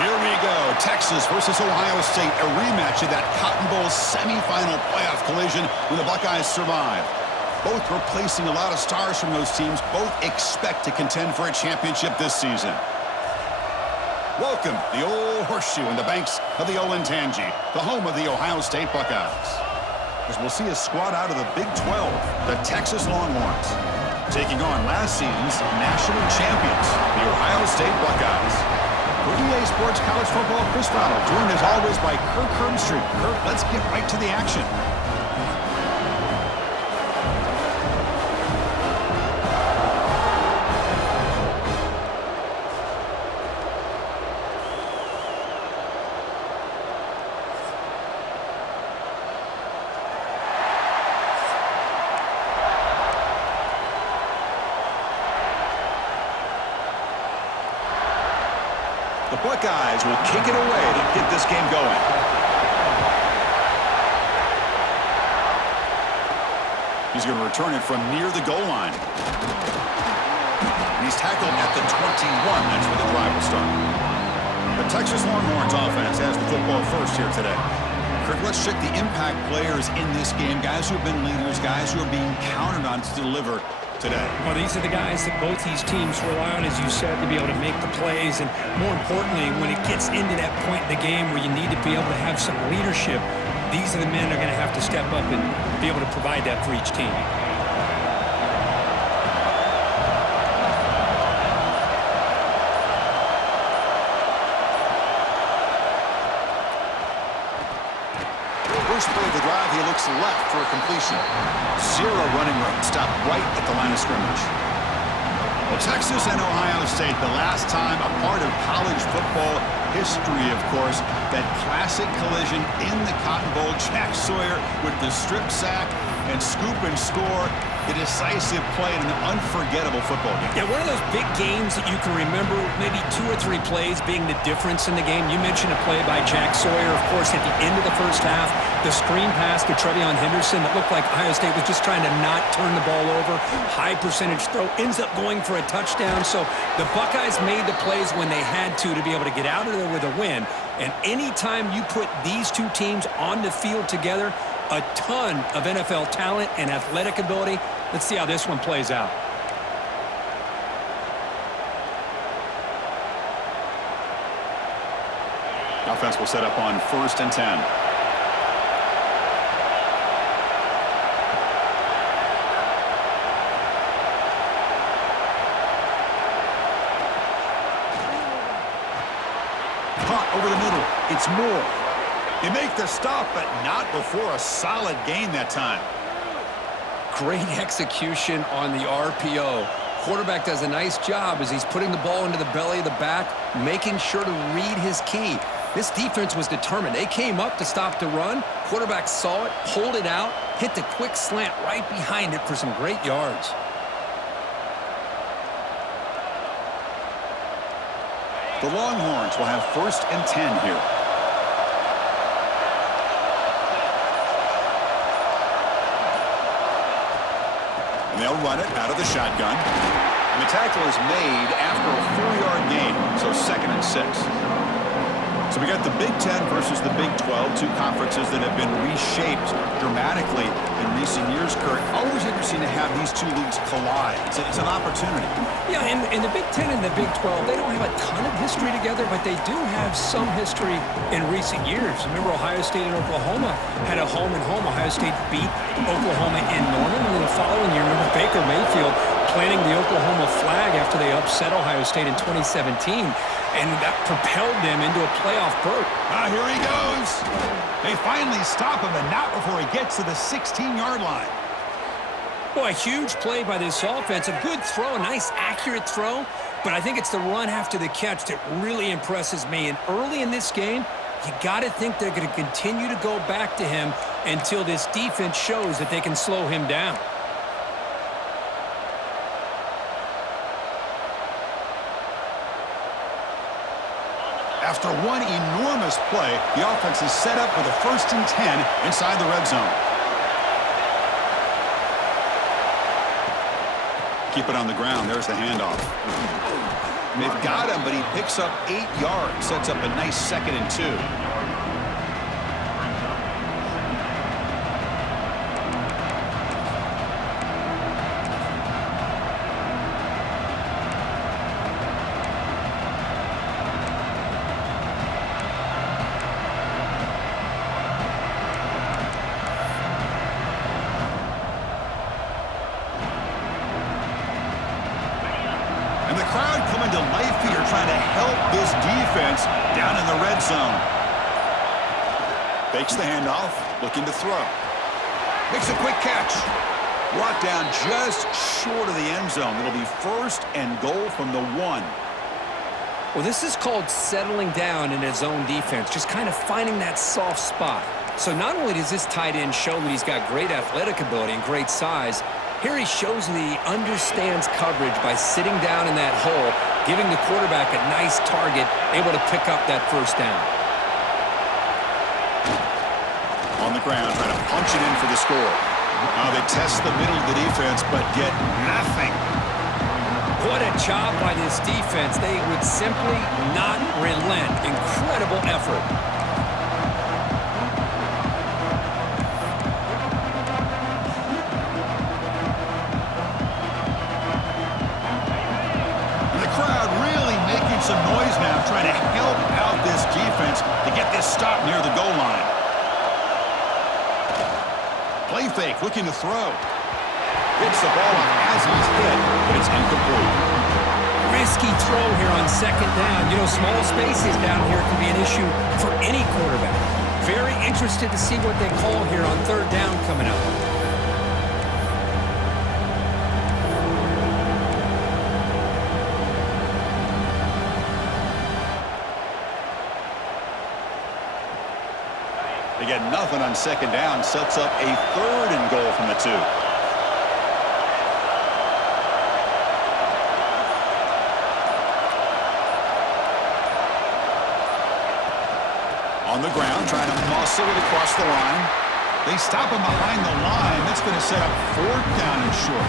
Here we go. Texas versus Ohio State, a rematch of that Cotton Bowl semifinal playoff collision when the Buckeyes survive. Both replacing a lot of stars from those teams. Both expect to contend for a championship this season. Welcome, the old horseshoe in the banks of the Olentangy, the home of the Ohio State Buckeyes. As we'll see a squad out of the Big 12, the Texas Longhorns, taking on last season's national champions, the Ohio State Buckeyes. For EA Sports College Football, Chris Fowler, joined as always by Kirk Herbstreit. Kirk, let's get right to the action. The Buckeyes will kick it away to get this game going. He's going to return it from near the goal line. And he's tackled at the 21. That's where the drive will start. The Texas Longhorns offense has the football first here today. Kirk, let's check the impact players in this game. Guys who have been leaders, guys who are being counted on to deliver today. Well, these are the guys that both these teams rely on, as you said, to be able to make the plays. And more importantly, when it gets into that point in the game where you need to be able to have some leadership, these are the men that are going to have to step up and be able to provide that for each team. First play of the drive, he looks left for a completion. Zero running room, stopped right at the line of scrimmage. Well, Texas and Ohio State, the last time a part of college football history, of course, that classic collision in the Cotton Bowl. Jack Sawyer with the strip sack and scoop and score. The decisive play in an unforgettable football game. Yeah, one of those big games that you can remember, maybe 2 or 3 plays being the difference in the game. You mentioned a play by Jack Sawyer, of course, at the end of the first half. The screen pass to Trevion Henderson that looked like Ohio State was just trying to not turn the ball over. High percentage throw, ends up going for a touchdown. So the Buckeyes made the plays when they had to be able to get out of there with a win. And anytime you put these two teams on the field together, a ton of NFL talent and athletic ability. Let's see how this one plays out. Offense will set up on 1st and 10. Caught over the middle. It's Moore. They make the stop, but not before a solid gain that time. Great execution on the RPO. Quarterback does a nice job as he's putting the ball into the belly of the back, making sure to read his key. This defense was determined. They came up to stop the run. Quarterback saw it, pulled it out, hit the quick slant right behind it for some great yards. The Longhorns will have 1st and 10 here. And they'll run it out of the shotgun. And the tackle is made after a 4-yard gain, so 2nd and 6. So we got the Big 10 versus the Big 12, 2 conferences that have been reshaped dramatically in recent years, Kurt. Always interesting to have these 2 leagues collide. It's an opportunity. Yeah, and the Big 10 and the Big 12, they don't have a ton of history together, but they do have some history in recent years. Remember, Ohio State and Oklahoma had a home-and-home. Ohio State beat Oklahoma in Norman, and then the following year, remember Baker Mayfield planting the Oklahoma flag after they upset Ohio State in 2017, and that propelled them into a playoff berth. Here he goes. They finally stop him, and not before he gets to the 16-yard line. Boy, a huge play by this offense. A good throw, a nice accurate throw, but I think it's the run after the catch that really impresses me. And early in this game, you got to think they're going to continue to go back to him until this defense shows that they can slow him down. After one enormous play, the offense is set up with a 1st and 10 inside the red zone. Keep it on the ground. There's the handoff. They've got him, but he picks up 8 yards. Sets up a nice 2nd and 2. And the crowd coming to life here, trying to help this defense down in the red zone. Fakes the handoff, looking to throw. Makes a quick catch. Brought down just short of the end zone. It'll be 1st and goal from the 1. Well, this is called settling down in his own defense, just kind of finding that soft spot. So not only does this tight end show that he's got great athletic ability and great size, here he shows that he understands coverage by sitting down in that hole, giving the quarterback a nice target, able to pick up that 1st down. On the ground, trying to punch it in for the score. Now they test the middle of the defense, but get nothing. What a job by this defense. They would simply not relent. Incredible effort. Some noise now, trying to help out this defense to get this stop near the goal line. Play fake, looking to throw. Hits the ball off as he's hit, but it's incomplete. Risky throw here on 2nd down. You know, small spaces down here can be an issue for any quarterback. Very interested to see what they call here on 3rd down coming up. They get nothing on 2nd down. Sets up a 3rd and goal from the 2. On the ground, trying to muscle it across the line. They stop him behind the line. That's going to set up 4th down and short.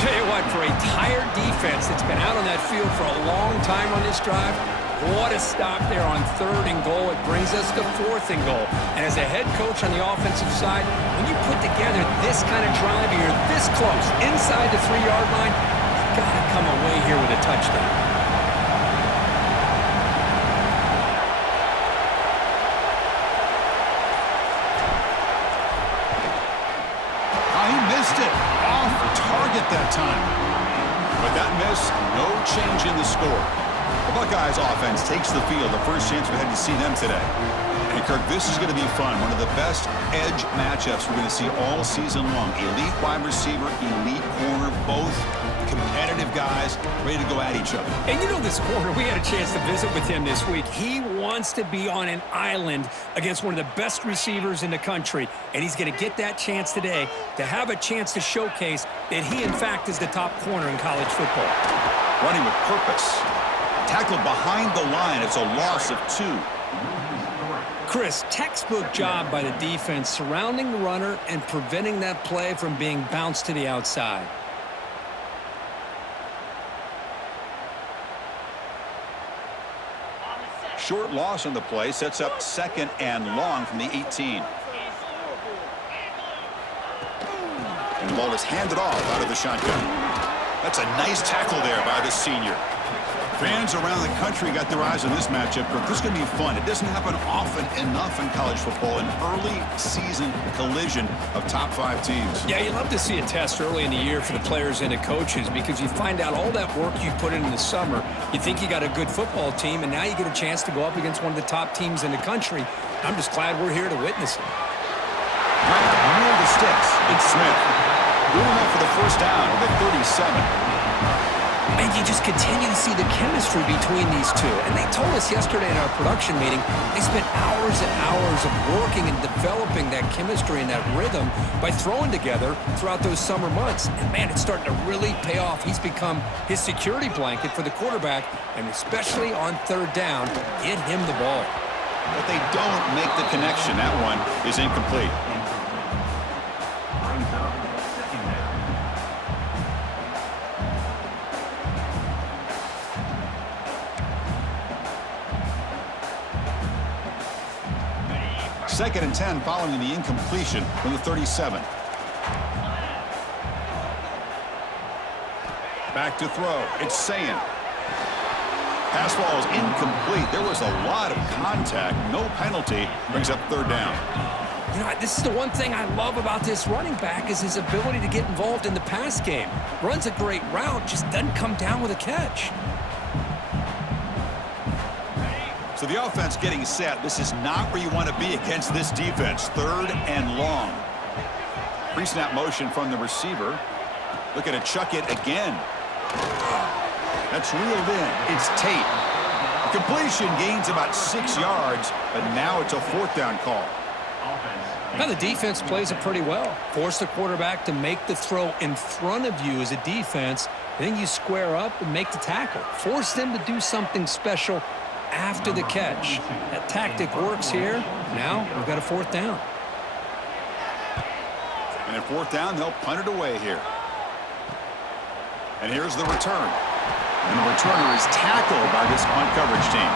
Tell you what, for a tired defense that's been out on that field for a long time on this drive, what a stop there on 3rd and goal. It brings us to 4th and goal. And as a head coach on the offensive side, when you put together this kind of drive, you're this close, inside the 3-yard line, you've got to come away here with a touchdown. He missed it. Off target that time. With that miss, no change in the score. The Buckeyes offense takes the field. The first chance we had to see them today. And Kirk, this is going to be fun. One of the best edge matchups we're going to see all season long. Elite wide receiver, elite corner, both competitive guys ready to go at each other. And you know this corner, we had a chance to visit with him this week. He wants to be on an island against one of the best receivers in the country. And he's going to get that chance today to have a chance to showcase that he, in fact, is the top corner in college football. Running with purpose. Tackled behind the line. It's a loss of 2. Chris, textbook job by the defense surrounding the runner and preventing that play from being bounced to the outside. Short loss on the play sets up 2nd and long from the 18. And the ball is handed off out of the shotgun. That's a nice tackle there by the senior. Fans around the country got their eyes on this matchup. This is going to be fun. It doesn't happen often enough in college football. An early season collision of top 5 teams. Yeah, you love to see a test early in the year for the players and the coaches because you find out all that work you put in the summer. You think you got a good football team, and now you get a chance to go up against one of the top teams in the country. I'm just glad we're here to witness it. Near the sticks, it's Smith. Good enough for the first down at the 37. And you just continue to see the chemistry between these two. And they told us yesterday in our production meeting, they spent hours and hours of working and developing that chemistry and that rhythm by throwing together throughout those summer months. And, man, it's starting to really pay off. He's become his security blanket for the quarterback, and especially on 3rd down, get him the ball. But they don't make the connection. That one is incomplete. 2nd and 10 following the incompletion from the 37. Back to throw. It's Sayin. Pass ball is incomplete. There was a lot of contact. No penalty. Brings up 3rd down. You know, this is the one thing I love about this running back is his ability to get involved in the pass game. Runs a great route, just doesn't come down with a catch. So the offense getting set. This is not where you want to be against this defense. 3rd and long. Pre-snap motion from the receiver. Looking to chuck it again. That's reeled in. It's Tate. Completion gains about 6 yards, but now it's a 4th down call. Now the defense plays it pretty well. Force the quarterback to make the throw in front of you as a defense. Then you square up and make the tackle. Force them to do something special after the catch. That tactic works here. Now we've got a 4th down. And at 4th down, they'll punt it away here. And here's the return. And the returner is tackled by this punt coverage team.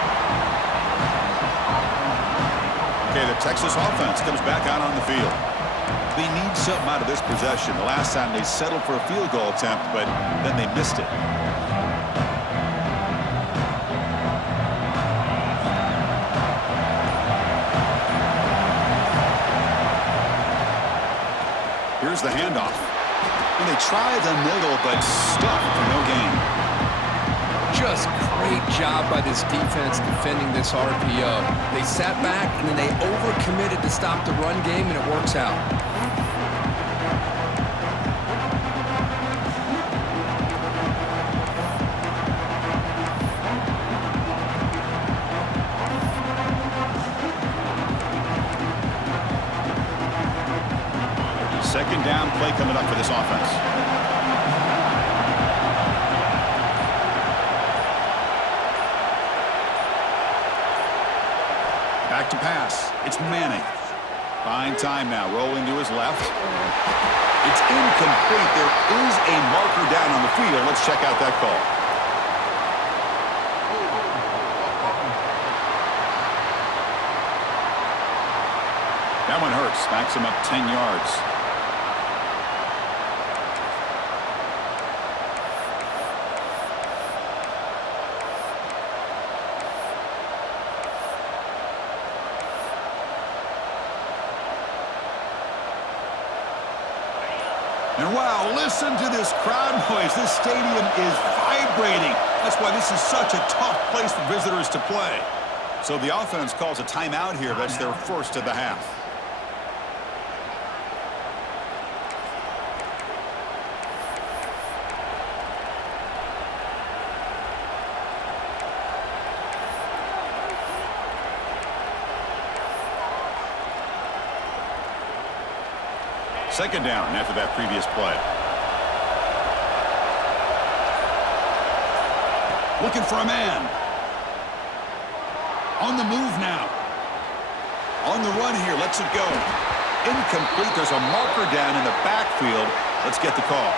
Okay, the Texas offense comes back out on the field. They need something out of this possession. The last time they settled for a field goal attempt, but then they missed it. Here's the handoff. And they try the middle, but stuffed for no gain. Just great job by this defense defending this RPO. They sat back, and then they overcommitted to stop the run game, and it works out. Second down play coming up for this offense. Back to pass. It's Manning. Buying time now. Rolling to his left. It's incomplete. There is a marker down on the field. Let's check out that call. That one hurts. Backs him up 10 yards. And wow, listen to this crowd noise. This stadium is vibrating. That's why this is such a tough place for visitors to play. So the offense calls a timeout here. That's their first of the half. Second down after that previous play. Looking for a man. On the move now. On the run here. Lets it go. Incomplete. There's a marker down in the backfield. Let's get the call.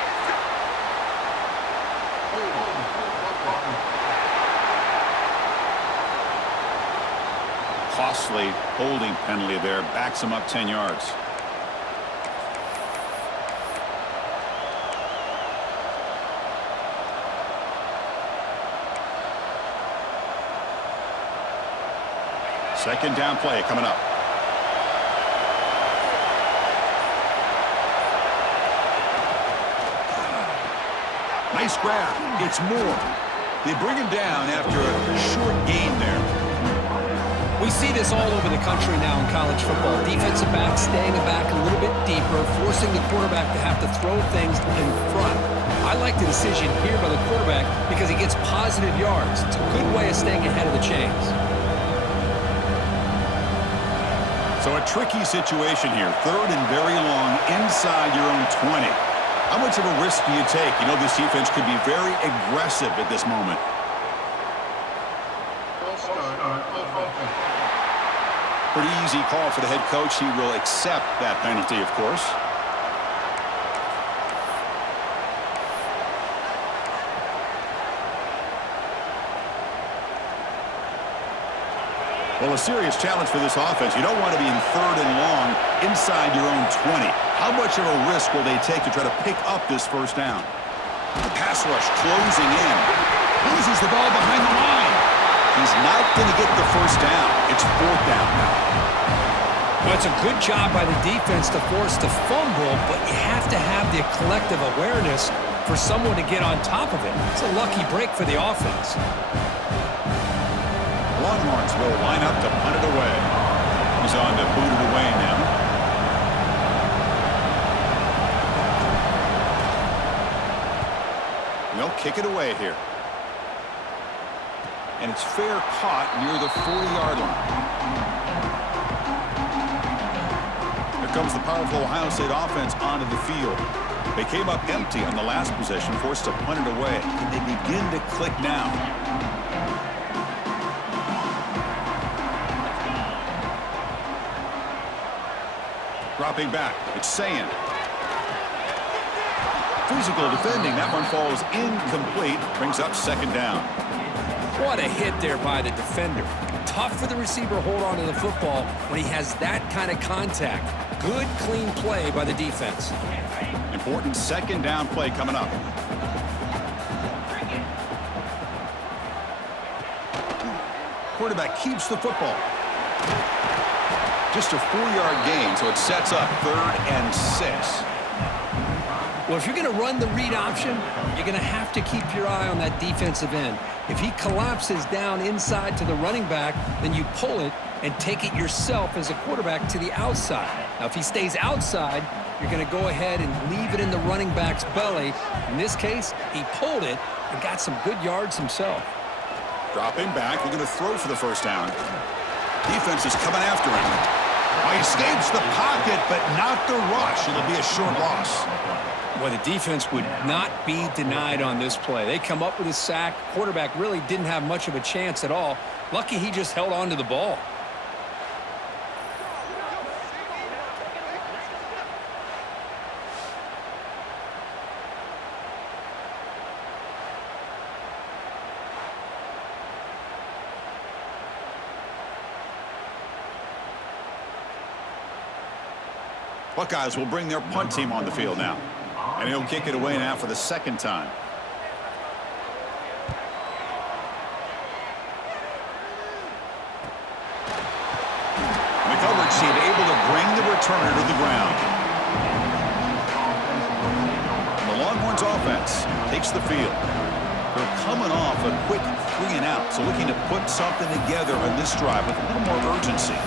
Costly holding penalty there. Backs him up 10 yards. Second down play coming up. Nice grab. It's Moore. They bring him down after a short gain there. We see this all over the country now in college football. Defensive backs staying back a little bit deeper, forcing the quarterback to have to throw things in front. I like the decision here by the quarterback because he gets positive yards. It's a good way of staying ahead of the chains. So a tricky situation here. 3rd and very long inside your own 20. How much of a risk do you take? You know this defense could be very aggressive at this moment. Pretty easy call for the head coach. He will accept that penalty, of course. Well, a serious challenge for this offense. You don't want to be in 3rd and long inside your own 20. How much of a risk will they take to try to pick up this first down? The pass rush closing in. Loses the ball behind the line. He's not going to get the first down. It's 4th down now. Well, it's a good job by the defense to force the fumble, but you have to have the collective awareness for someone to get on top of it. It's a lucky break for the offense. Longhorns will line up to punt it away. He's on to boot it away now. They'll kick it away here. And it's fair caught near the 40-yard line. Here comes the powerful Ohio State offense onto the field. They came up empty on the last possession, forced to punt it away. Can they begin to click now? Dropping back, it's Sayin. Physical defending, that one falls incomplete, brings up 2nd down. What a hit there by the defender. Tough for the receiver to hold on to the football when he has that kind of contact. Good, clean play by the defense. Important 2nd down play coming up. Quarterback keeps the football. Just a 4-yard gain, so it sets up 3rd and 6. Well, if you're going to run the read option, you're going to have to keep your eye on that defensive end. If he collapses down inside to the running back, then you pull it and take it yourself as a quarterback to the outside. Now, if he stays outside, you're going to go ahead and leave it in the running back's belly. In this case, he pulled it and got some good yards himself. Dropping back, we're going to throw for the first down. Defense is coming after him. Well, he escapes the pocket, but not the rush. It'll be a short loss. Well, the defense would not be denied on this play. They come up with a sack. Quarterback really didn't have much of a chance at all. Lucky he just held on to the ball. Buckeyes will bring their punt team on the field now. And he'll kick it away now for the 2nd time. And the coverage team able to bring the returner to the ground. The Longhorns offense takes the field. They're coming off a quick 3 and out, so looking to put something together on this drive with a little more urgency.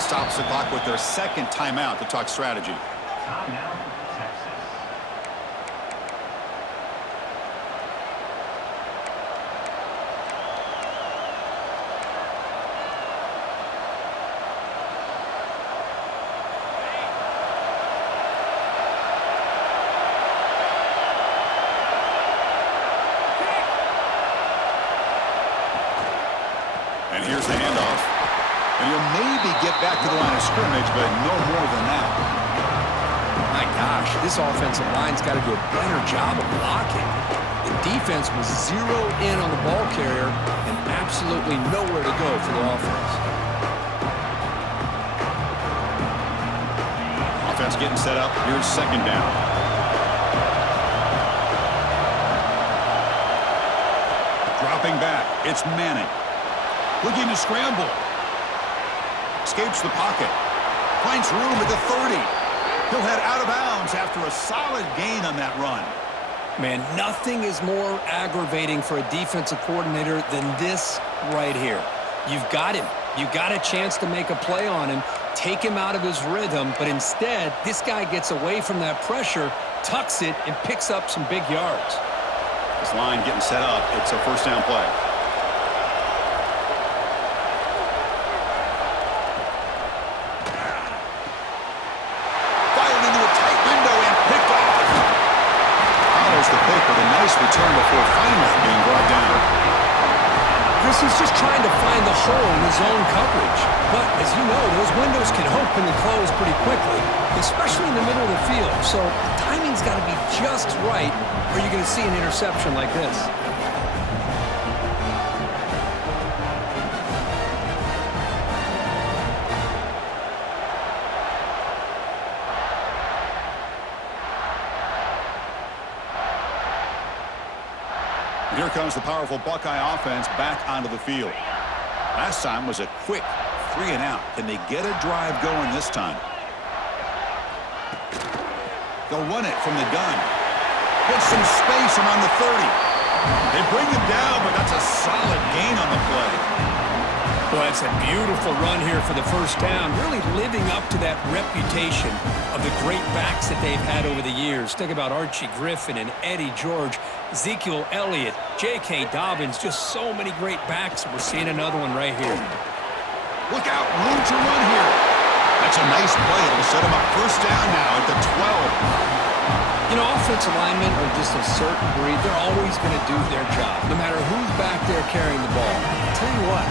Stops the clock with their 2nd timeout to talk strategy. And here's the handoff. And he'll maybe get back to the line of scrimmage, but no more than that. My gosh, this offensive line's got to do a better job of blocking. The defense was zeroed in on the ball carrier and absolutely nowhere to go for the offense. Offense getting set up. Here's 2nd down. Dropping back. It's Manning. Looking to scramble. Escapes the pocket. Finds room at the 30. He'll head out of bounds after a solid gain on that run. Man, nothing is more aggravating for a defensive coordinator than this right here. You've got him. You've got a chance to make a play on him, take him out of his rhythm, but instead, this guy gets away from that pressure, tucks it, and picks up some big yards. This line getting set up. It's a 1st down play. The pick with a nice return before finally being brought down. This he's just trying to find the hole in his own coverage. But, as you know, those windows can open and close pretty quickly, especially in the middle of the field. So the timing's got to be just right, or you're going to see an interception like this. Here comes the powerful Buckeye offense back onto the field. Last time was a quick 3-and-out. Can they get a drive going this time? They'll run it from the gun. Put some space around the 30. They bring him down, but that's a solid gain on the play. Well, it's a beautiful run here for the first down, really living up to that reputation of the great backs that they've had over the years. Think about Archie Griffin and Eddie George, Ezekiel Elliott, J.K. Dobbins, just so many great backs. We're seeing another one right here. Look out, room to run here. That's a nice play. It'll set him up first down now at the 12. You know, offensive linemen are just a certain breed. They're always going to do their job, no matter who's back there carrying the ball. I'll tell you what,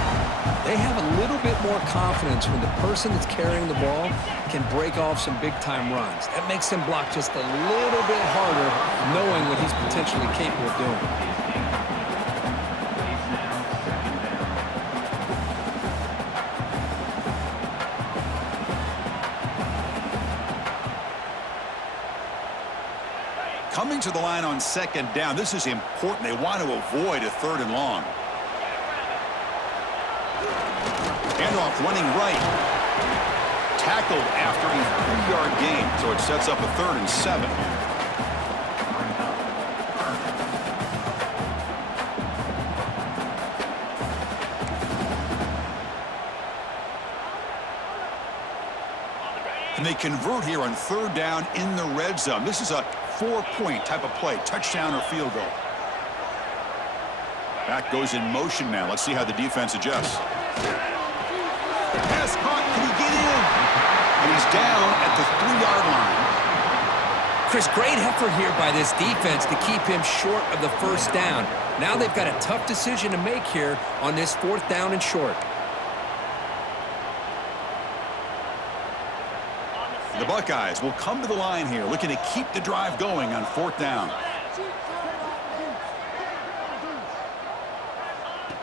they have a little bit more confidence when the person that's carrying the ball can break off some big-time runs. That makes them block just a little bit harder, knowing what he's potentially capable of doing. Coming to the line on second down, this is important. They want to avoid a 3rd and long. Handoff running right. Tackled after a 3-yard gain, so it sets up a 3rd and 7. And they convert here on 3rd down in the red zone. This is a 4-point type of play, touchdown or field goal. Back goes in motion now. Let's see how the defense adjusts. Pass caught. Can he get in? And he's down at the 3-yard line. Chris, great effort here by this defense to keep him short of the first down. Now they've got a tough decision to make here on this 4th down and short. The Buckeyes will come to the line here, looking to keep the drive going on 4th down.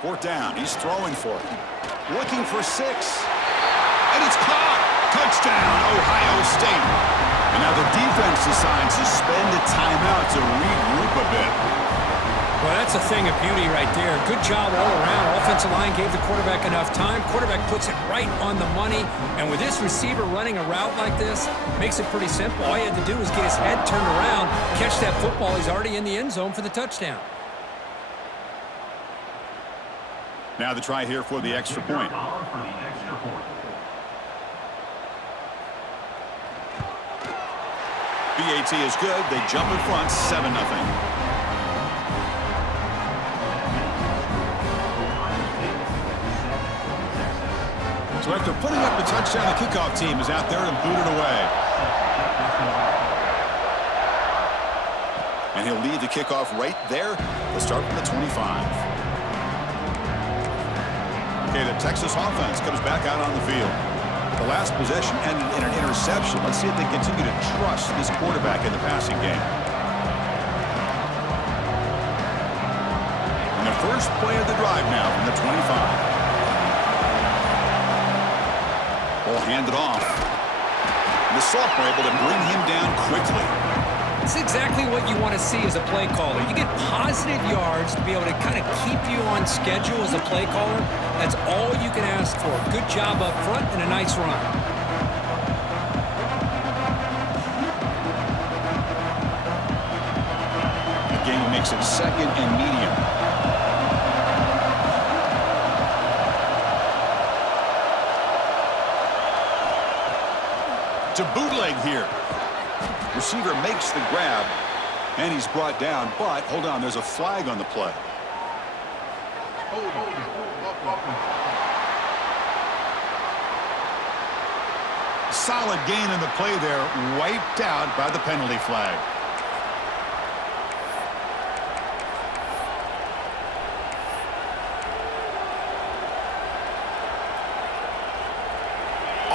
4th down, he's throwing for it. Looking for 6. And it's caught. Touchdown, Ohio State. And now the defense decides to spend a timeout to regroup a bit. Well, that's a thing of beauty right there. Good job all around. Offensive line gave the quarterback enough time. Quarterback puts it right on the money. And with this receiver running a route like this, makes it pretty simple. All he had to do was get his head turned around, catch that football. He's already in the end zone for the touchdown. Now the try here for the extra point. BAT is good. They jump in front, 7-0. So after putting up the touchdown, the kickoff team is out there to boot it away. And he'll lead the kickoff right there. They'll start from the 25. Okay, the Texas offense comes back out on the field. The last possession ended in an interception. Let's see if they continue to trust this quarterback in the passing game. And the first play of the drive now from the 25. Ball handed off. And the sophomore able to bring him down quickly. It's exactly what you want to see as a play caller. You get positive yards to be able to kind of keep you on schedule as a play caller. That's all you can ask for. Good job up front and a nice run. The game makes it 2nd and medium. To bootleg here. Receiver makes the grab, and he's brought down, but hold on, there's a flag on the play. Solid gain in the play there, wiped out by the penalty flag.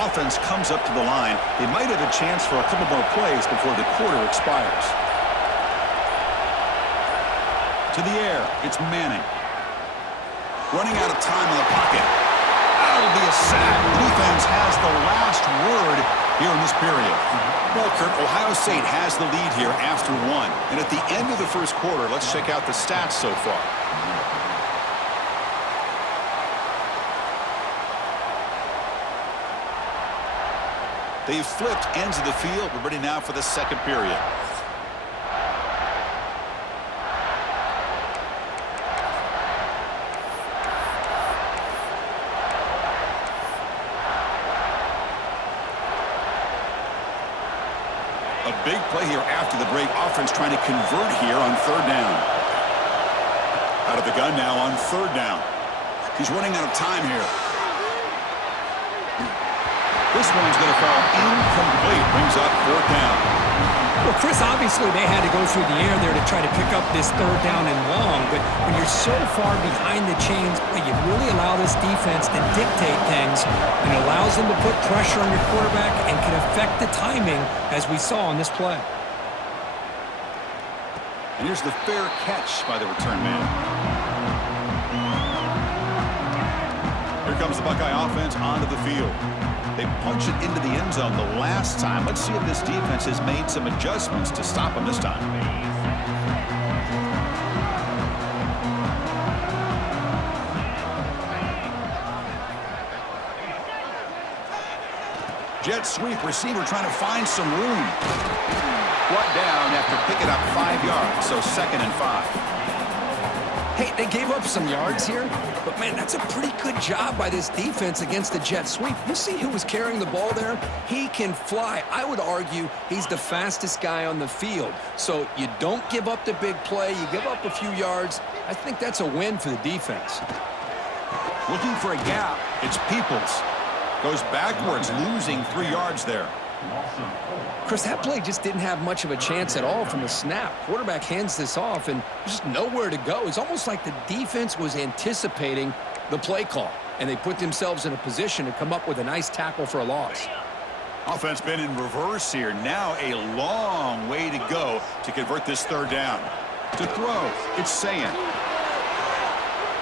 offense comes up to the line. They might have a chance for a couple more plays before the quarter expires. To the air, it's Manning. Running out of time in the pocket. That'll be a sack. The defense has the last word here in this period. Well, Kurt, Ohio State has the lead here after one. And at the end of the first quarter, let's check out the stats so far. They've flipped ends of the field. We're ready now for the second period. A big play here after the break. Offense trying to convert here on third down. Out of the gun now on third down. He's running out of time here. This one's going to fall incomplete. Brings up fourth down. Well, Chris, obviously they had to go through the air there to try to pick up this third down and long, but when you're so far behind the chains, you really allow this defense to dictate things, and it allows them to put pressure on your quarterback and can affect the timing, as we saw on this play. And here's the fair catch by the return man. Here comes the Buckeye offense onto the field. They punch it into the end zone the last time. Let's see if this defense has made some adjustments to stop them this time. Jet sweep, receiver trying to find some room. Brought down after picking up 5 yards, so 2nd and 5. Hey, they gave up some yards here, but, man, that's a pretty good job by this defense against the jet sweep. You see who was carrying the ball there? He can fly. I would argue he's the fastest guy on the field. So you don't give up the big play. You give up a few yards. I think that's a win for the defense. Looking for a gap. It's Peoples. Goes backwards, losing 3 yards there. Chris, that play just didn't have much of a chance at all from the snap. Quarterback hands this off, and there's just nowhere to go. It's almost like the defense was anticipating the play call, and they put themselves in a position to come up with a nice tackle for a loss. Offense been in reverse here. Now a long way to go to convert this third down. To throw, it's Sayin.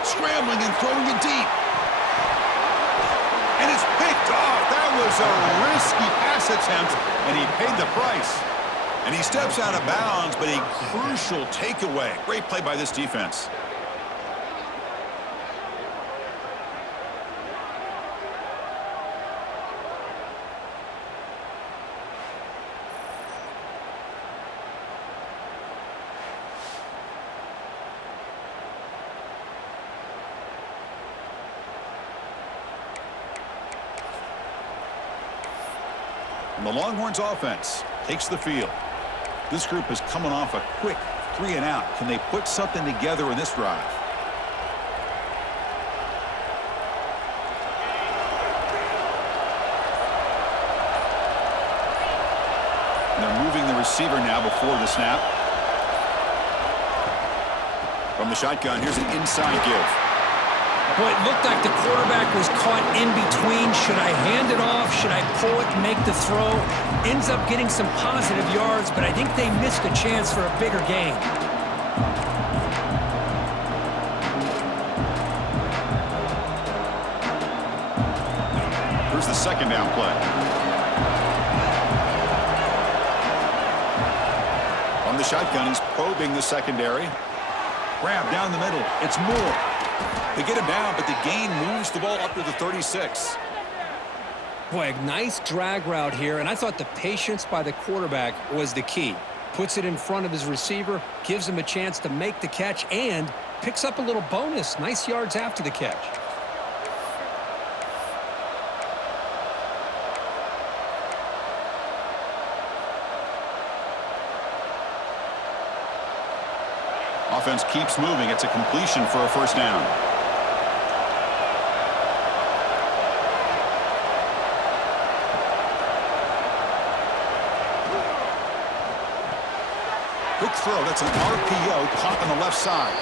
Scrambling and throwing it deep. And it's picked off. That was a risky pass attempt, and he paid the price. And he steps out of bounds, but a crucial takeaway. Great play by this defense. And the Longhorns offense takes the field. This group is coming off a quick 3 and out. Can they put something together in this drive? And they're moving the receiver now before the snap. From the shotgun, here's an inside give. Boy, it looked like the quarterback was caught in between. Should I hand it off? Should I pull it and make the throw? Ends up getting some positive yards, but I think they missed a chance for a bigger gain. Here's the second down play. On the shotgun, he's probing the secondary. Grab down the middle. It's Moore. They get him down, but the gain moves the ball up to the 36. Boy, a nice drag route here, and I thought the patience by the quarterback was the key. Puts it in front of his receiver, gives him a chance to make the catch, and picks up a little bonus. Nice yards after the catch. Offense keeps moving. It's a completion for a first down. Quick throw. That's an RPO caught on the left side.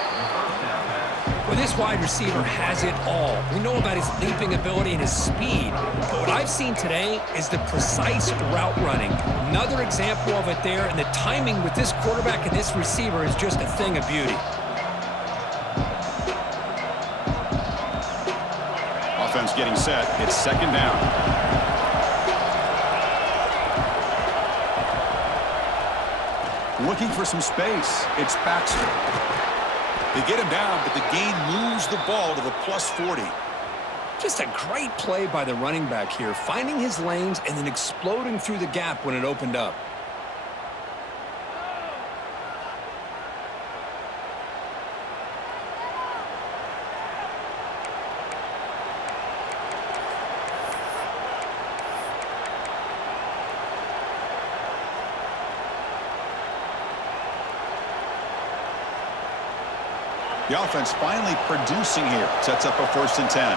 Well, this wide receiver has it all. We know about his leaping ability and his speed, but what I've seen today is the precise route running. Another example of it there, and the timing with this quarterback and this receiver is just a thing of beauty. Offense getting set. It's second down. Looking for some space. It's Baxter. They get him down, but the gain moves the ball to the +40. Just a great play by the running back here, finding his lanes and then exploding through the gap when it opened up. The offense finally producing here. Sets up a 1st and 10.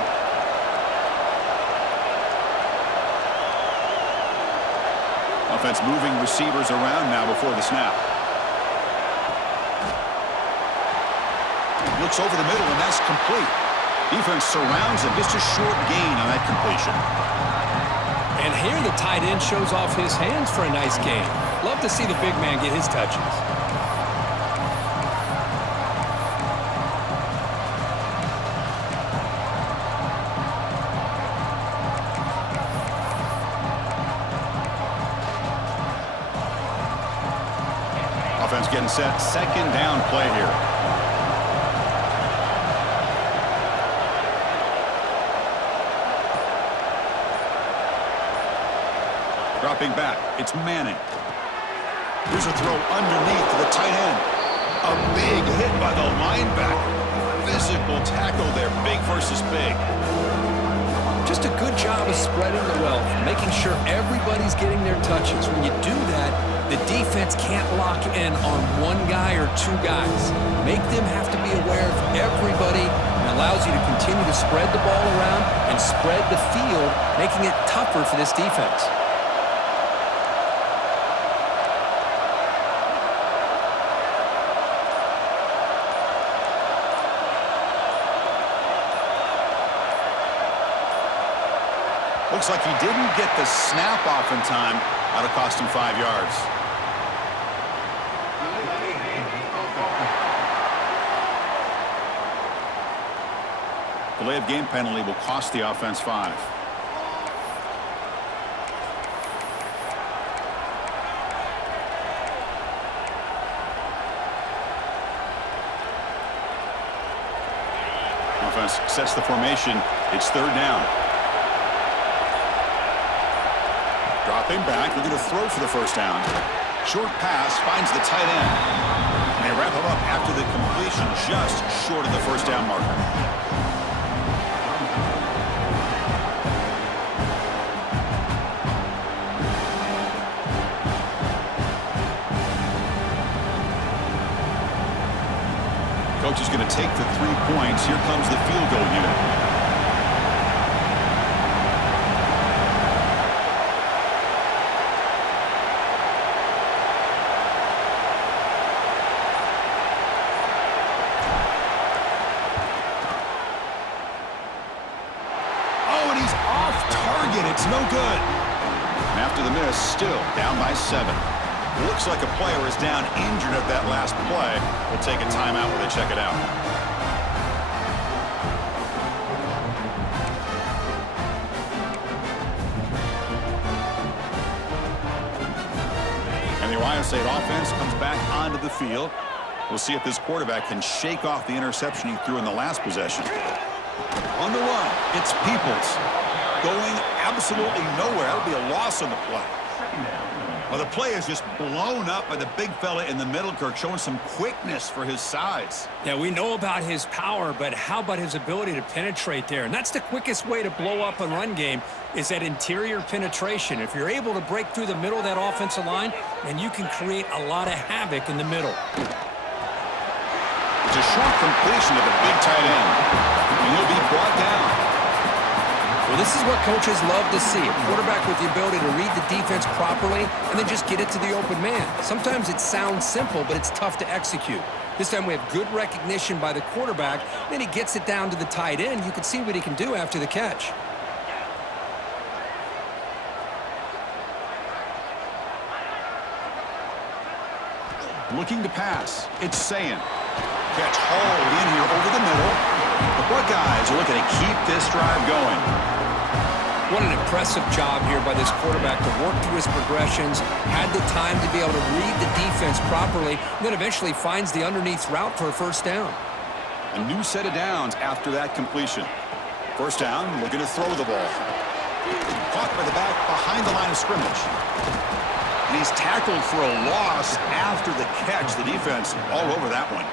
Offense moving receivers around now before the snap. Looks over the middle, and that's complete. Defense surrounds him. Just a short gain on that completion. And here the tight end shows off his hands for a nice gain. Love to see the big man get his touches. Offense getting set. Second down play here. Dropping back. It's Manning. Here's a throw underneath to the tight end. A big hit by the linebacker. Physical tackle there. Big versus big. Just a good job of spreading the wealth, making sure everybody's getting their touches. When you do that, the defense can't lock in on one guy or two guys. Make them have to be aware of everybody, and allows you to continue to spread the ball around and spread the field, making it tougher for this defense. Looks like he didn't get the snap off in time. That'll cost him 5 yards. Delay of game penalty will cost the offense 5. Offense sets the formation. It's 3rd down. Dropping back, looking to throw for the 1st down. Short pass finds the tight end. And they wrap him up after the completion, just short of the 1st down marker. Coach is going to take the 3 points. Here comes the field goal unit. It's no good. And after the miss, still down by 7. Looks like a player is down injured at that last play. We'll take a timeout while they check it out. And the Ohio State offense comes back onto the field. We'll see if this quarterback can shake off the interception he threw in the last possession. On the run, it's Peoples. Going absolutely nowhere. That'll be a loss on the play. Well, the play is just blown up by the big fella in the middle, Kirk, showing some quickness for his size. Yeah, we know about his power, but how about his ability to penetrate there? And that's the quickest way to blow up a run game, is that interior penetration. If you're able to break through the middle of that offensive line, then you can create a lot of havoc in the middle. It's a short completion to the big tight end. And he'll be brought down. Well, this is what coaches love to see. A quarterback with the ability to read the defense properly and then just get it to the open man. Sometimes it sounds simple, but it's tough to execute. This time we have good recognition by the quarterback. Then he gets it down to the tight end. You can see what he can do after the catch. Looking to pass. It's Sayin. Catch hauled in here over the middle. The Buckeyes are looking to keep this drive going. What an impressive job here by this quarterback to work through his progressions, had the time to be able to read the defense properly, and then eventually finds the underneath route for a first down. A new set of downs after that completion. First down, looking to throw the ball. Caught by the back behind the line of scrimmage. And he's tackled for a loss after the catch. The defense all over that one.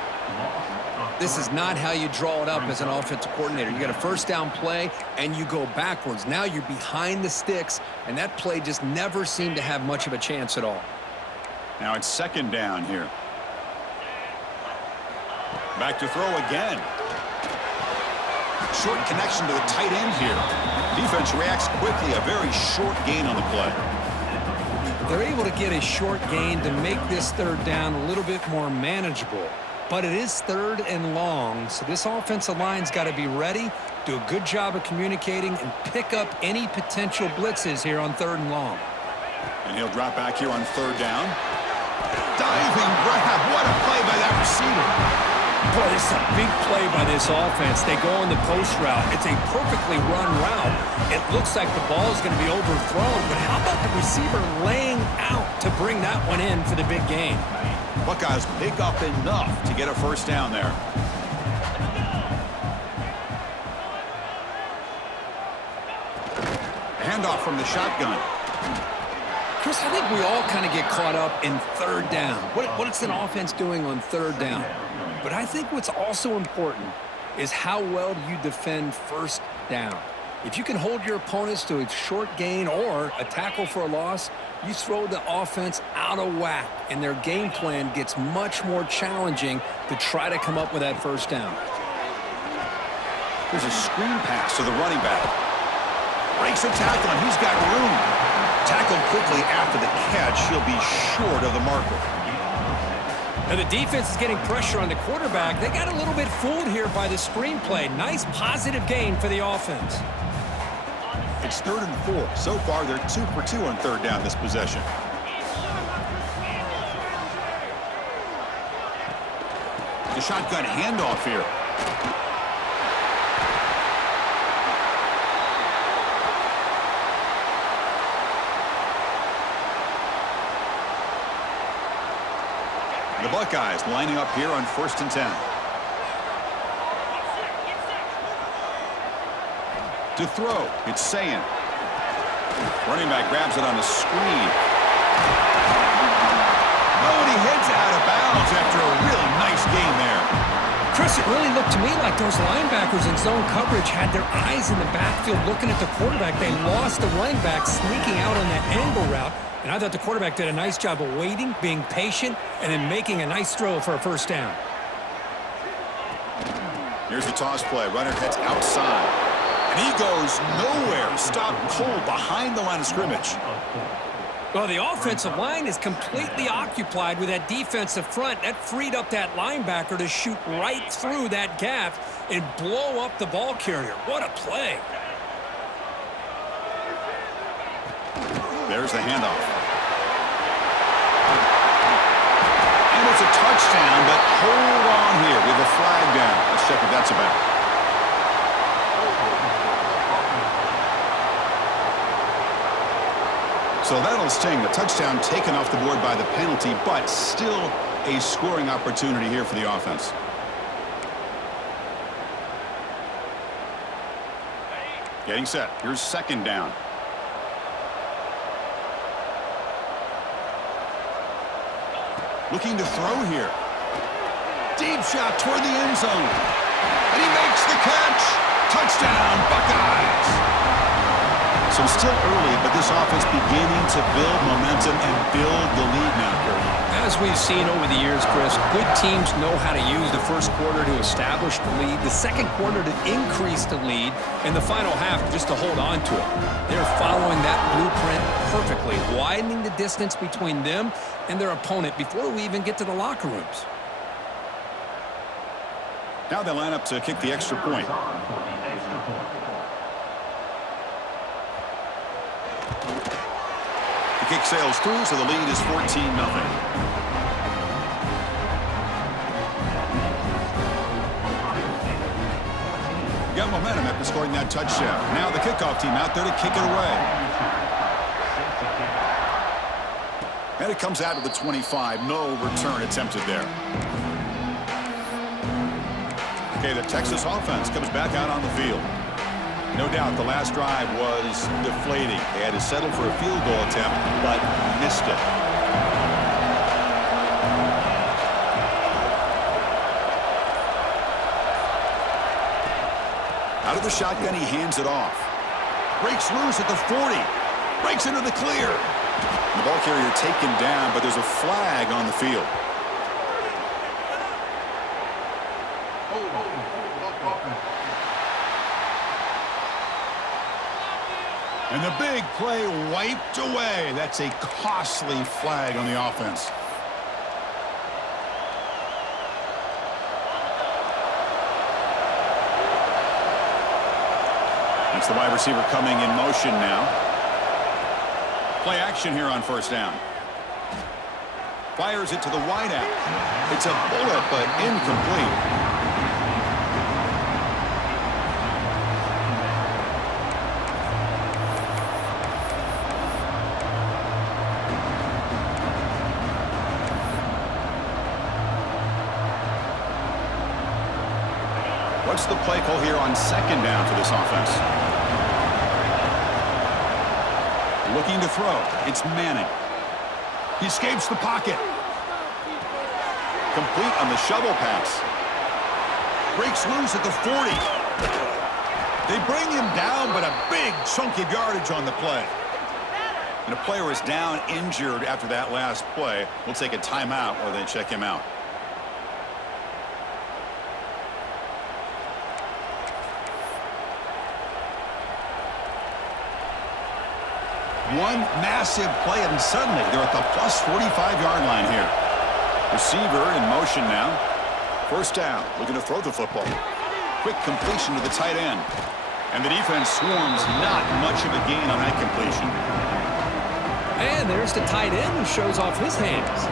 This is not how you draw it up as an offensive coordinator. You got a first down play, and you go backwards. Now you're behind the sticks, and that play just never seemed to have much of a chance at all. Now it's second down here. Back to throw again. Short connection to the tight end here. Defense reacts quickly. A very short gain on the play. They're able to get a short gain to make this third down a little bit more manageable. But it is third and long, so this offensive line's got to be ready, do a good job of communicating, and pick up any potential blitzes here on third and long. And he'll drop back here on third down. Diving grab. What a play by that receiver. Boy, this is a big play by this offense. They go on the post route. It's a perfectly run route. It looks like the ball is going to be overthrown, but how about the receiver laying out to bring that one in for the big gain? Buckeyes pick up enough to get a first down there. Handoff from the shotgun. Chris, I think we all kind of get caught up in third down. What is an offense doing on third down? But I think what's also important is how well do you defend first down. If you can hold your opponents to a short gain or a tackle for a loss, you throw the offense out of whack, and their game plan gets much more challenging to try to come up with that first down. There's a screen pass to the running back. Breaks a tackle, and he's got room. Tackled quickly after the catch. He'll be short of the marker. Now the defense is getting pressure on the quarterback. They got a little bit fooled here by the screen play. Nice positive gain for the offense. It's 3rd and 4. So far, they're 2 for 2 on third down this possession. The shotgun handoff here. The Buckeyes lining up here on 1st and 10. To throw, it's Sayin. Running back grabs it on the screen. Oh, and he heads out of bounds after a really nice game there. Chris, it really looked to me like those linebackers in zone coverage had their eyes in the backfield looking at the quarterback. They lost the running back sneaking out on that angle route. And I thought the quarterback did a nice job of waiting, being patient, and then making a nice throw for a first down. Here's the toss play. Runner heads outside. And he goes nowhere. Stopped cold behind the line of scrimmage. Well, the offensive line is completely occupied with that defensive front. That freed up that linebacker to shoot right through that gap and blow up the ball carrier. What a play. There's the handoff. And it's a touchdown, but hold on here. We have a flag down. Let's check what that's about. So that'll sting. The touchdown taken off the board by the penalty, but still a scoring opportunity here for the offense. Getting set. Here's second down. Looking to throw here. Deep shot toward the end zone. And he makes the catch. Touchdown, Buckeyes. So still early, but this offense beginning to build momentum and build the lead now, Curry. As As we've seen over the years, Chris, good teams know how to use the first quarter to establish the lead, the second quarter to increase the lead, and the final half just to hold on to it. They're following that blueprint perfectly, widening the distance between them and their opponent before we even get to the locker rooms. Now they line up to kick the extra point. The kick sails through, so the lead is 14-0. Got momentum after scoring that touchdown. Now the kickoff team out there to kick it away. And it comes out to the 25. No return attempted there. Okay, the Texas offense comes back out on the field. No doubt the last drive was deflating. They had to settle for a field goal attempt, but missed it. Out of the shotgun, he hands it off. Breaks loose at the 40. Breaks into the clear. The ball carrier taken down, but there's a flag on the field. And the big play wiped away. That's a costly flag on the offense. That's the wide receiver coming in motion now. Play action here on first down. Fires it to the wideout. It's a bullet, but incomplete. What's the play call here on second down for this offense? Looking to throw. It's Manning. He escapes the pocket. Complete on the shovel pass. Breaks loose at the 40. They bring him down, but a big chunk of yardage on the play. And a player is down injured after that last play. We'll take a timeout while they check him out. One massive play, and suddenly they're at the plus 45-yard line here. Receiver in motion now. First down, looking to throw the football. Quick completion to the tight end. And the defense swarms, not much of a gain on that completion. And there's the tight end who shows off his hands.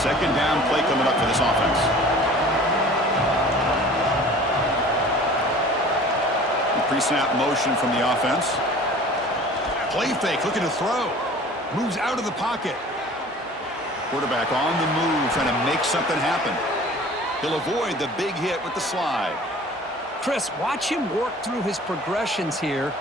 Second down play coming up for this offense. Pre-snap motion from the offense. Play fake, looking to throw. Moves out of the pocket. Quarterback on the move, trying to make something happen. He'll avoid the big hit with the slide. Chris, watch him work through his progressions here.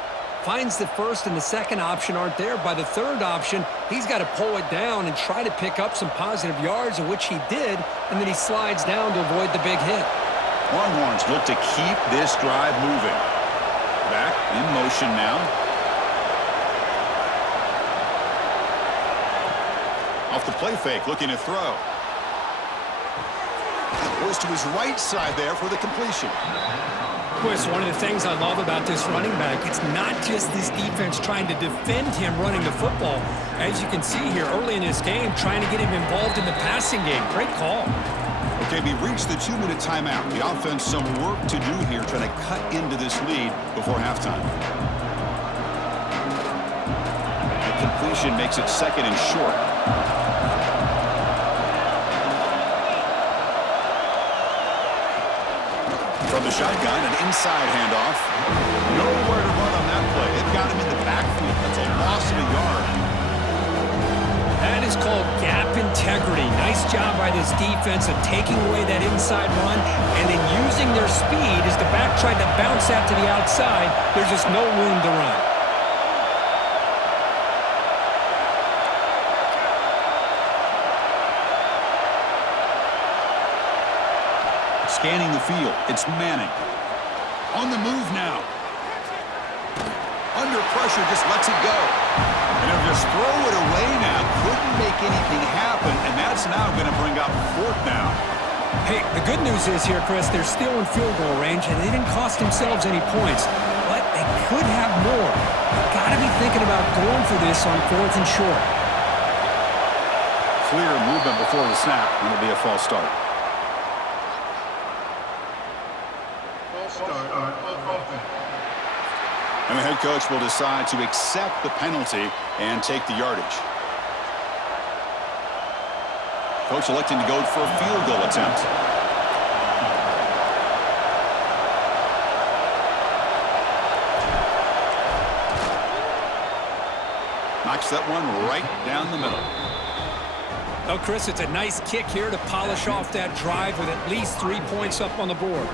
Finds the first and the second option aren't there. By the third option, he's got to pull it down and try to pick up some positive yards, of which he did, and then he slides down to avoid the big hit. Longhorns look to keep this drive moving. Back in motion now. Off the play fake, looking to throw. Goes to his right side there for the completion. Chris, one of the things I love about this running back, it's not just this defense trying to defend him running the football. As you can see here early in this game, trying to get him involved in the passing game. Great call. Okay, we reached the 2-minute timeout. The offense some work to do here, trying to cut into this lead before halftime. The completion makes it second and short. From the shotgun, an inside handoff. Nowhere to run on that play. It got him in the backfield. That's a loss of a yard. That is called gap integrity. Nice job by this defense of taking away that inside run and then using their speed as the back tried to bounce out to the outside. There's just no room to run. Scanning the field, it's Manning. On the move now. Under pressure, just lets it go. And he'll just throw it away now. Couldn't make anything happen, and that's now going to bring up 4th down. Hey, the good news is here, Chris, they're still in field goal range, and they didn't cost themselves any points. But they could have more. You've got to be thinking about going for this on 4th and short. Clear movement before the snap, and it'll be a false start. And the head coach will decide to accept the penalty and take the yardage. Coach electing to go for a field goal attempt. Knocks that one right down the middle. Oh, Chris, it's a nice kick here to polish off that drive with at least 3 points up on the board.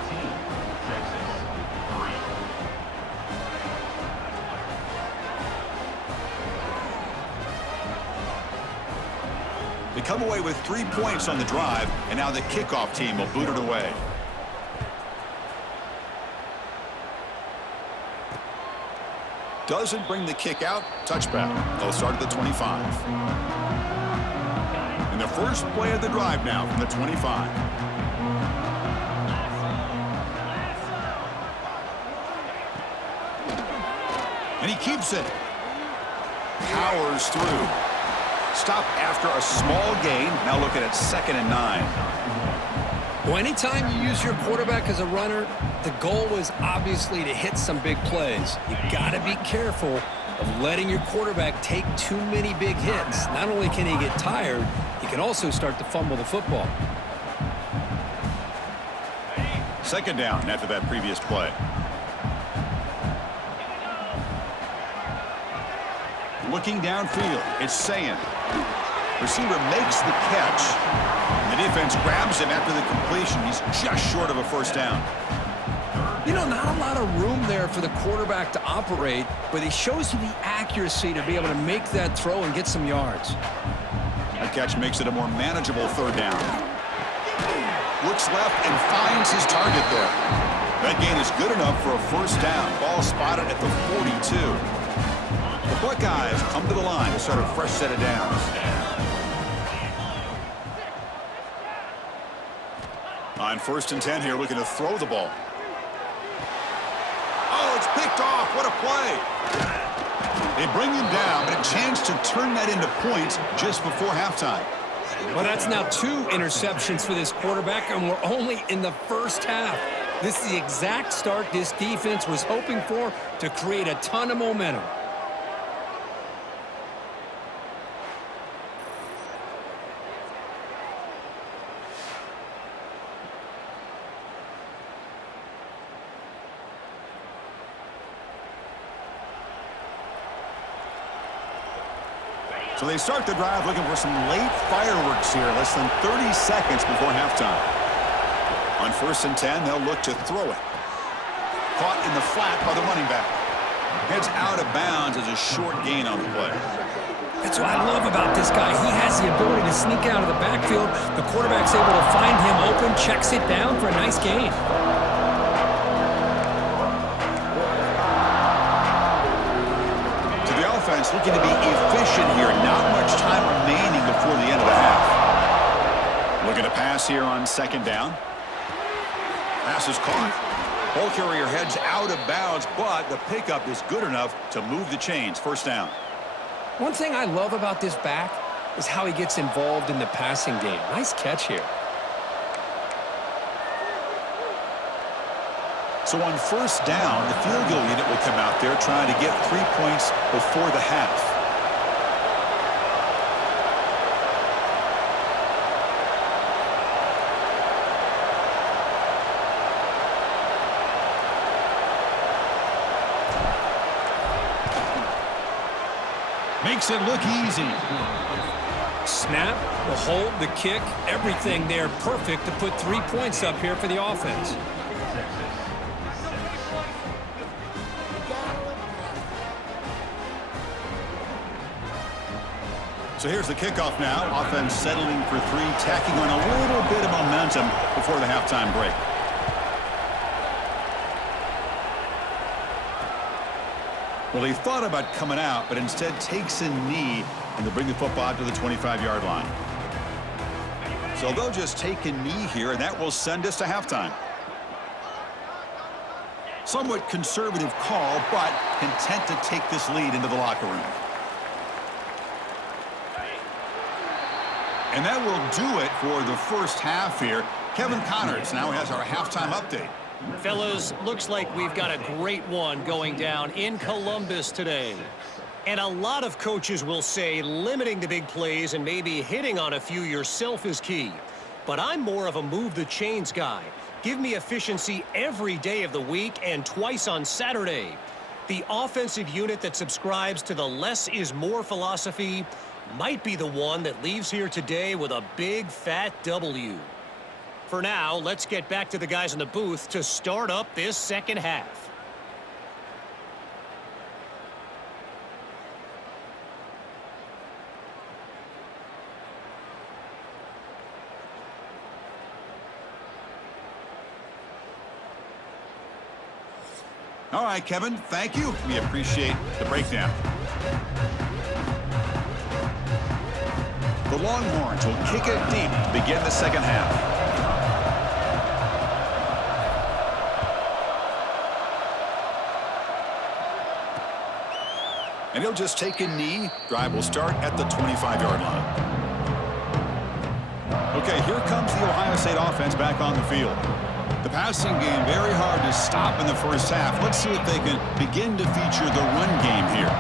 They come away with 3 points on the drive, and now the kickoff team will boot it away. Doesn't bring the kick out. Touchback. They'll start at the 25. And the first play of the drive now from the 25. And he keeps it. Powers through. Stop after a small gain. Now looking at 2nd and 9. Well, anytime you use your quarterback as a runner, the goal is obviously to hit some big plays. You got to be careful of letting your quarterback take too many big hits. Not only can he get tired, he can also start to fumble the football. 2nd down after that previous play. Looking downfield, it's Sayin. Receiver makes the catch. The defense grabs him after the completion. He's just short of a 1st down. You know, not a lot of room there for the quarterback to operate, but he shows you the accuracy to be able to make that throw and get some yards. That catch makes it a more manageable 3rd down. Looks left and finds his target there. That gain is good enough for a 1st down. Ball spotted at the 42. The Buckeyes come to the line to start a fresh set of downs. On 1st and 10 here, looking to throw the ball. Oh, it's picked off. What a play. They bring him down, but a chance to turn that into points just before halftime. Well, that's now 2 interceptions for this quarterback, and we're only in the 1st half. This is the exact start this defense was hoping for to create a ton of momentum. So they start the drive looking for some late fireworks here, less than 30 seconds before halftime. On 1st and 10, they'll look to throw it. Caught in the flat by the running back. Heads out of bounds as a short gain on the play. That's what I love about this guy. He has the ability to sneak out of the backfield. The quarterback's able to find him open, checks it down for a nice gain. Offense looking to be efficient here. Not much time remaining before the end of the half. Looking to pass here on 2nd down. Pass is caught. Ball carrier heads out of bounds, but the pickup is good enough to move the chains. 1st down. One thing I love about this back is how he gets involved in the passing game. Nice catch here. So on 1st down, the field goal unit will come out there trying to get 3 points before the half. Makes it look easy. Snap, the hold, the kick, everything there perfect to put 3 points up here for the offense. So here's the kickoff now. Offense settling for three, tacking on a little bit of momentum before the halftime break. Well, he thought about coming out, but instead takes a knee, and they'll bring the football out to the 25-yard line. So they'll just take a knee here, and that will send us to halftime. Somewhat conservative call, but content to take this lead into the locker room. And that will do it for the first half here. Kevin Connors now has our halftime update. Fellas, looks like we've got a great one going down in Columbus today. And a lot of coaches will say limiting the big plays and maybe hitting on a few yourself is key. But I'm more of a move the chains guy. Give me efficiency every day of the week and twice on Saturday. The offensive unit that subscribes to the less is more philosophy might be the one that leaves here today with a big fat W. For now, let's get back to the guys in the booth to start up this second half. All right, Kevin, thank you. We appreciate the breakdown. The Longhorns will kick it deep to begin the second half. And he'll just take a knee. Drive will start at the 25-yard line. Okay, here comes the Ohio State offense back on the field. The passing game very hard to stop in the first half. Let's see if they can begin to feature the run game here.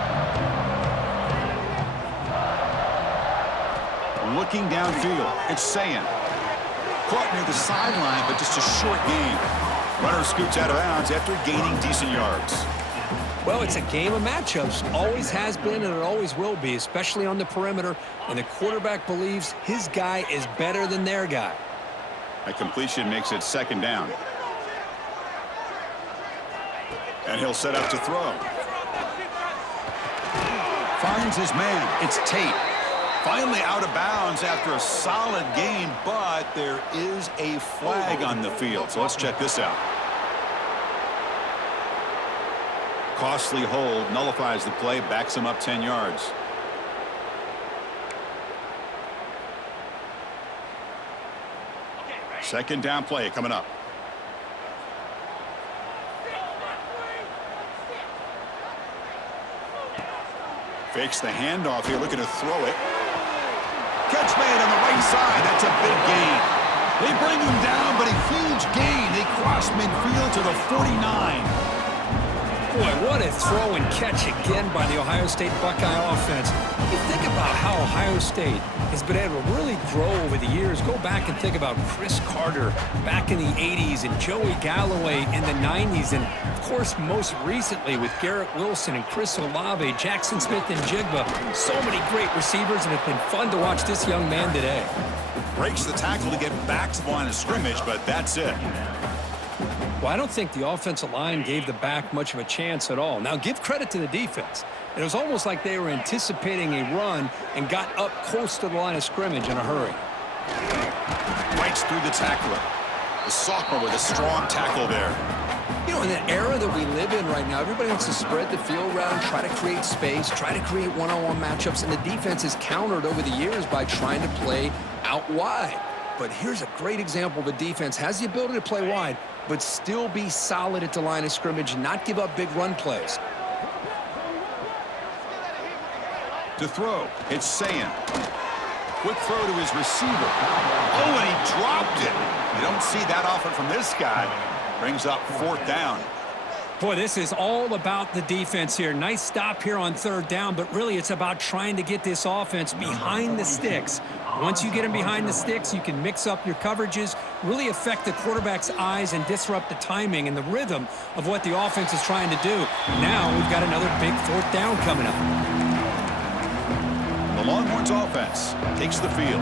Looking downfield, it's Sayin. Caught near the sideline, but just a short gain. Runner scoots out of bounds after gaining decent yards. Well, it's a game of matchups. Always has been and it always will be, especially on the perimeter. And the quarterback believes his guy is better than their guy. A completion makes it second down. And he'll set up to throw. Finds his man. It's Tate. Finally out of bounds after a solid gain, but there is a flag on the field. So let's check this out. Costly hold, nullifies the play, backs him up 10 yards. Second down play coming up. Fakes the handoff here, looking to throw it. Catch made on the right side. That's a big gain. They bring him down, but a huge gain. They cross midfield to the 49. Boy, what a throw and catch again by the Ohio State Buckeye offense. You think about how Ohio State has been able to really grow over the years. Go back and think about Chris Carter back in the 80s and Joey Galloway in the 90s. And, of course, most recently with Garrett Wilson and Chris Olave, Jackson Smith and Jigba. So many great receivers, and it's been fun to watch this young man today. Breaks the tackle to get back to the line of scrimmage, but that's it. Well, I don't think the offensive line gave the back much of a chance at all. Now, give credit to the defense. It was almost like they were anticipating a run and got up close to the line of scrimmage in a hurry. Bites through the tackler. The sophomore with a strong tackle there. You know, in the era that we live in right now, everybody wants to spread the field around, try to create space, try to create one-on-one matchups, and the defense has countered over the years by trying to play out wide. But here's a great example. The defense has the ability to play wide, but still be solid at the line of scrimmage and not give up big run plays. To throw, it's Sayin. Quick throw to his receiver. Oh, and he dropped it. You don't see that often from this guy. Brings up fourth down. Boy, this is all about the defense here. Nice stop here on third down, but really it's about trying to get this offense behind the sticks. Once you get them behind the sticks, you can mix up your coverages, really affect the quarterback's eyes and disrupt the timing and the rhythm of what the offense is trying to do. Now we've got another big fourth down coming up. The Longhorns offense takes the field.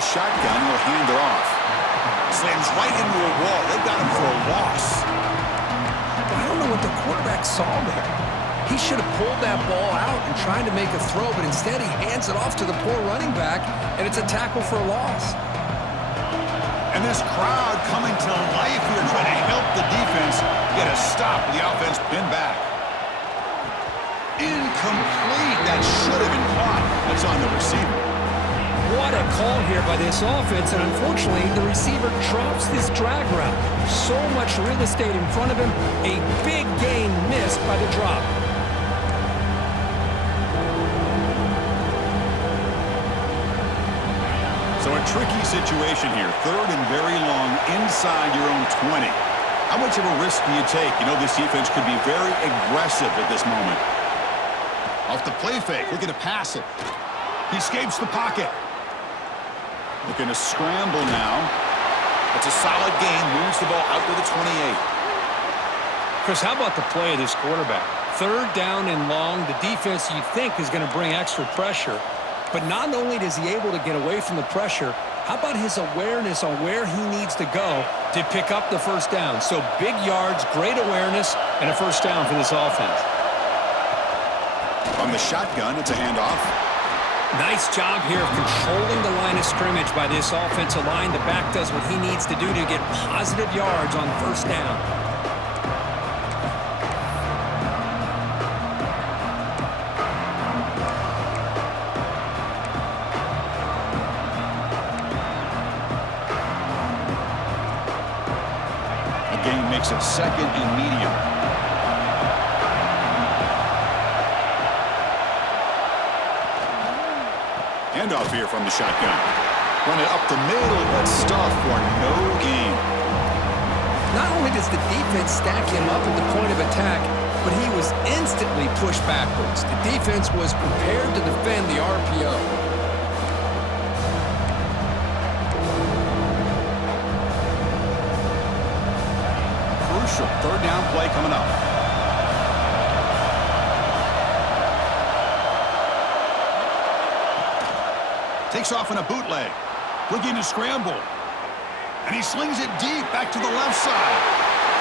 the shotgun. He'll hand it off. Slams right into a wall. They've got him for a loss. I don't know what the quarterback saw there. He should have pulled that ball out and tried to make a throw, but instead he hands it off to the poor running back, and it's a tackle for a loss. And this crowd coming to life here, trying to help the defense get a stop with the offense pinned back. Incomplete. That should have been caught. That's on the receiver. What a call here by this offense, and unfortunately, the receiver drops this drag route. So much real estate in front of him, a big gain missed by the drop. So a tricky situation here. 3rd and very long inside your own 20. How much of a risk do you take? You know this defense could be very aggressive at this moment. Off the play fake, looking to pass it. He escapes the pocket. Looking to scramble now. It's a solid gain. Moves the ball out to the 28. Chris, how about the play of this quarterback? 3rd down and long. The defense you think is going to bring extra pressure. But not only is he able to get away from the pressure, how about his awareness on where he needs to go to pick up the first down? So big yards, great awareness, and a first down for this offense. From the shotgun, it's a handoff. Nice job here of controlling the line of scrimmage by this offensive line. The back does what he needs to do to get positive yards on first down. The gain makes it 2nd and medium. Handoff here from the shotgun. Run it up the middle, but stuff for no gain. Not only does the defense stack him up at the point of attack, but he was instantly pushed backwards. The defense was prepared to defend the RPO. Crucial 3rd down play coming up. Takes off in a bootleg. Looking to scramble. And he slings it deep back to the left side.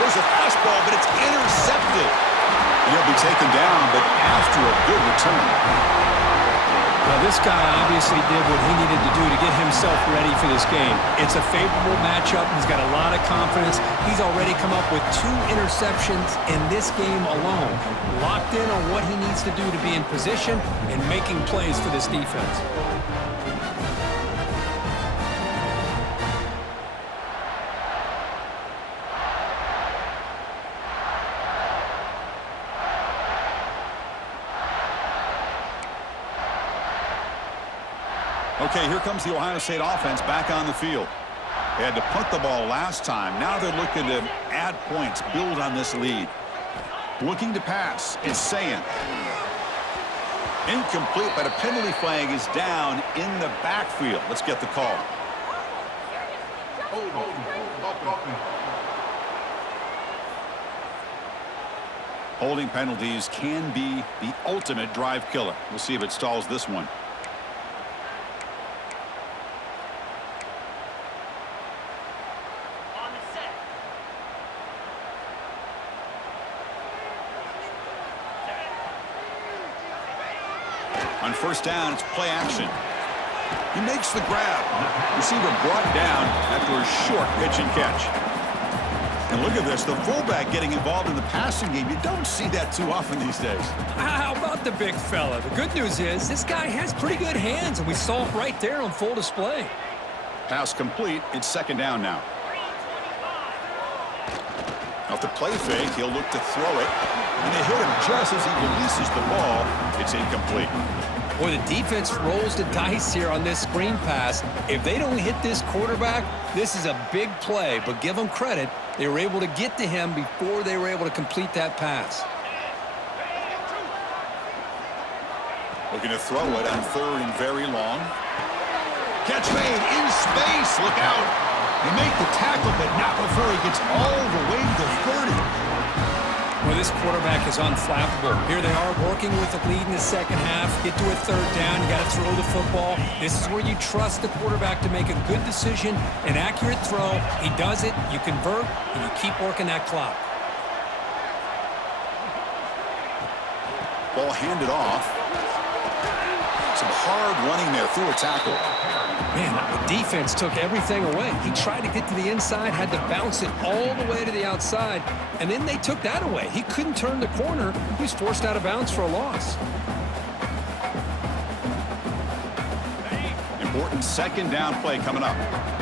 There's a fastball, but it's intercepted. And he'll be taken down, but after a good return. Well, this guy obviously did what he needed to do to get himself ready for this game. It's a favorable matchup. He's got a lot of confidence. He's already come up with 2 interceptions in this game alone. Locked in on what he needs to do to be in position and making plays for this defense. Okay, here comes the Ohio State offense back on the field. They had to punt the ball last time. Now they're looking to add points, build on this lead. Looking to pass is Sayin. Incomplete, but a penalty flag is down in the backfield. Let's get the call. Holding penalties can be the ultimate drive killer. We'll see if it stalls this one. On first down, it's play action. He makes the grab. Receiver brought down after a short pitch and catch. And look at this, the fullback getting involved in the passing game. You don't see that too often these days. How about the big fella? The good news is this guy has pretty good hands, and we saw it right there on full display. Pass complete. It's 2nd down now. Off the play fake, he'll look to throw it. And they hit him just as he releases the ball. It's incomplete. Boy, the defense rolls the dice here on this screen pass. If they don't hit this quarterback, this is a big play. But give them credit. They were able to get to him before they were able to complete that pass. Looking to throw it on 3rd and very long. Catch made in space. Look out. They make the tackle, but not before he gets all the way to 30. Well, this this quarterback is unflappable. Here they are working with the lead in the second half. Get to a third down. You got to throw the football. This is where you trust the quarterback to make a good decision, an accurate throw. He does it. You convert, and you keep working that clock. Ball handed off. Some hard running there through a tackle. Man, the defense took everything away. He tried to get to the inside, had to bounce it all the way to the outside, and then they took that away. He couldn't turn the corner. He was forced out of bounds for a loss. Important second down play coming up.